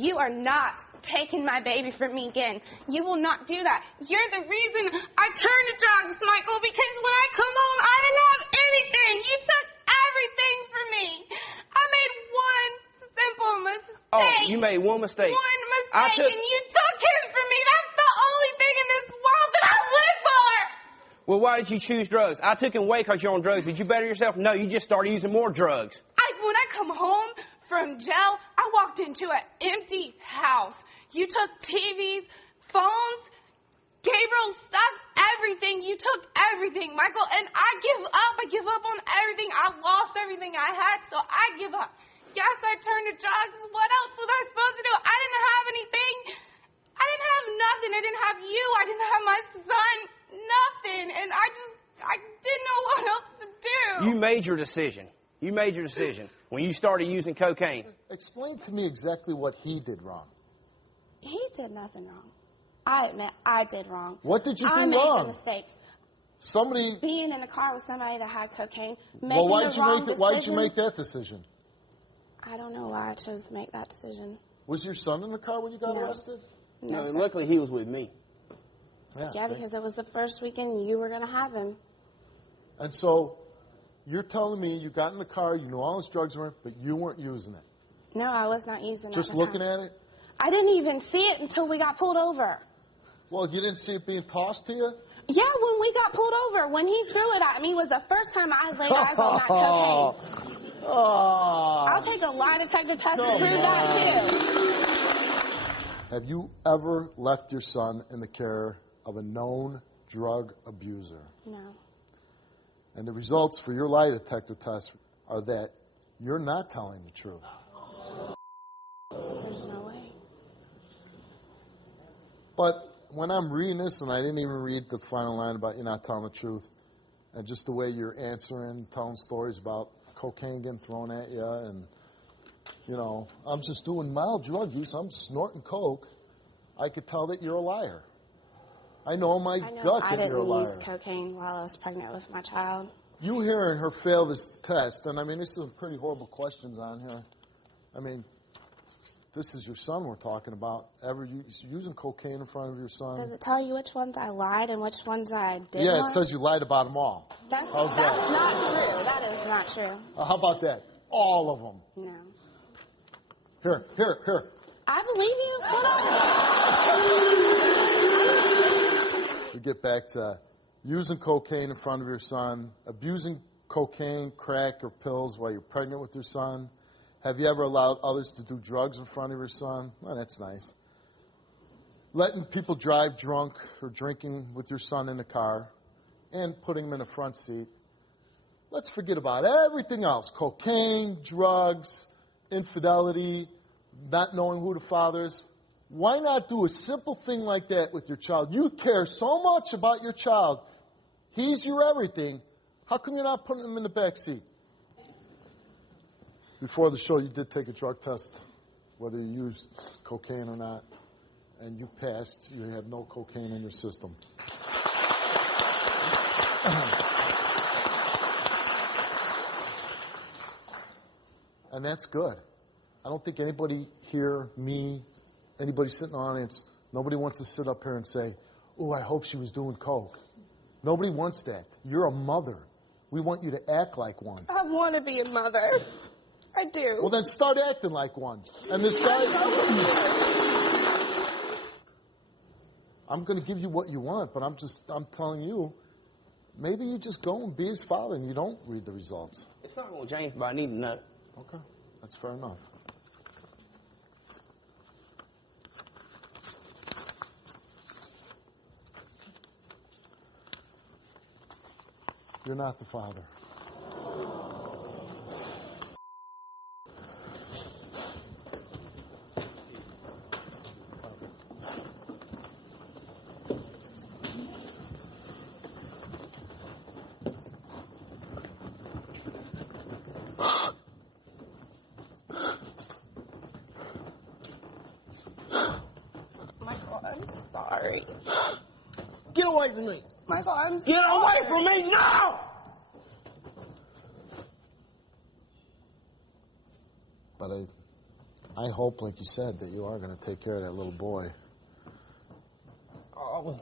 You are not taking my baby from me again. You will not do that. You're the reason I turned to drugs, Michael, because when I come home, I didn't have anything. You took everything from me. I made one simple mistake. Oh, you made one mistake. One mistake, and you took him from me. That's the only thing in this world that I live for. Well, why did you choose drugs? I took him away because you're on drugs. Did you better yourself? No, you just started using more drugs. When I come home from jail, I walked into an empty house. You took TVs, phones, Gabriel stuff, everything. You took everything, Michael, and I give up. I give up on everything. I lost everything I had, so I give up. Yes, I turned to drugs. What else was I supposed to do? I didn't have anything. I didn't have nothing. I didn't have you. I didn't have my son. Nothing. And I didn't know what else to do. You made your decision. You made your decision when you started using cocaine. Explain to me exactly what he did wrong. He did nothing wrong. I admit I did wrong. What did you do wrong? I made the mistakes. Somebody being in the car with somebody that had cocaine. Well, why did you make that decision? I don't know why I chose to make that decision. Was your son in the car when you got arrested? No, luckily he was with me. Yeah, because it was the first weekend you were going to have him. And so you're telling me you got in the car, you knew all his drugs were, but you weren't using it? No, I was not using it. Just looking at it? I didn't even see it until we got pulled over. Well, you didn't see it being tossed to you? Yeah, when we got pulled over, when he threw it at me was the first time I laid eyes on that cocaine. Oh. I'll take a lie detector test to prove that, too. Have you ever left your son in the care of a known drug abuser? No. And the results for your lie detector test are that you're not telling the truth. There's no way. But when I'm reading this, and I didn't even read the final line about you not telling the truth, and just the way you're answering, telling stories about cocaine getting thrown at you, and, you know, I'm just doing mild drug use, I'm snorting coke, I could tell that you're a liar. I know in my gut that you're a liar. I didn't use cocaine while I was pregnant with my child. You hearing her fail this test, and I mean, this is some pretty horrible questions on here. I mean, this is your son we're talking about. Ever using cocaine in front of your son? Does it tell you which ones I lied and which ones I didn't? Yeah, it says you lied about them all. That's not true. That is not true. How about that? All of them. No. Here. I believe you. What else? We get back to using cocaine in front of your son, abusing cocaine, crack, or pills while you're pregnant with your son. Have you ever allowed others to do drugs in front of your son? Well, that's nice. Letting people drive drunk or drinking with your son in the car and putting him in the front seat. Let's forget about everything else. Cocaine, drugs, infidelity, not knowing who the father is. Why not do a simple thing like that with your child? You care so much about your child. He's your everything. How come you're not putting him in the back seat? Before the show, you did take a drug test, whether you used cocaine or not, and you passed. You have no cocaine in your system. And that's good. I don't think anybody here, me, anybody sitting in the audience, nobody wants to sit up here and say, oh, I hope she was doing coke. Nobody wants that. You're a mother. We want you to act like one. I want to be a mother. I do. Well, then start acting like one. And this guy... I'm going to give you what you want, but I'm telling you, maybe you just go and be his father and you don't read the results. It's not going to change, but I need to know. Okay, that's fair enough. You're not the father. Michael, I'm sorry. Get away from me. Michael, I'm Get sorry. away from me now! But I hope, like you said, that you are going to take care of that little boy. Oh,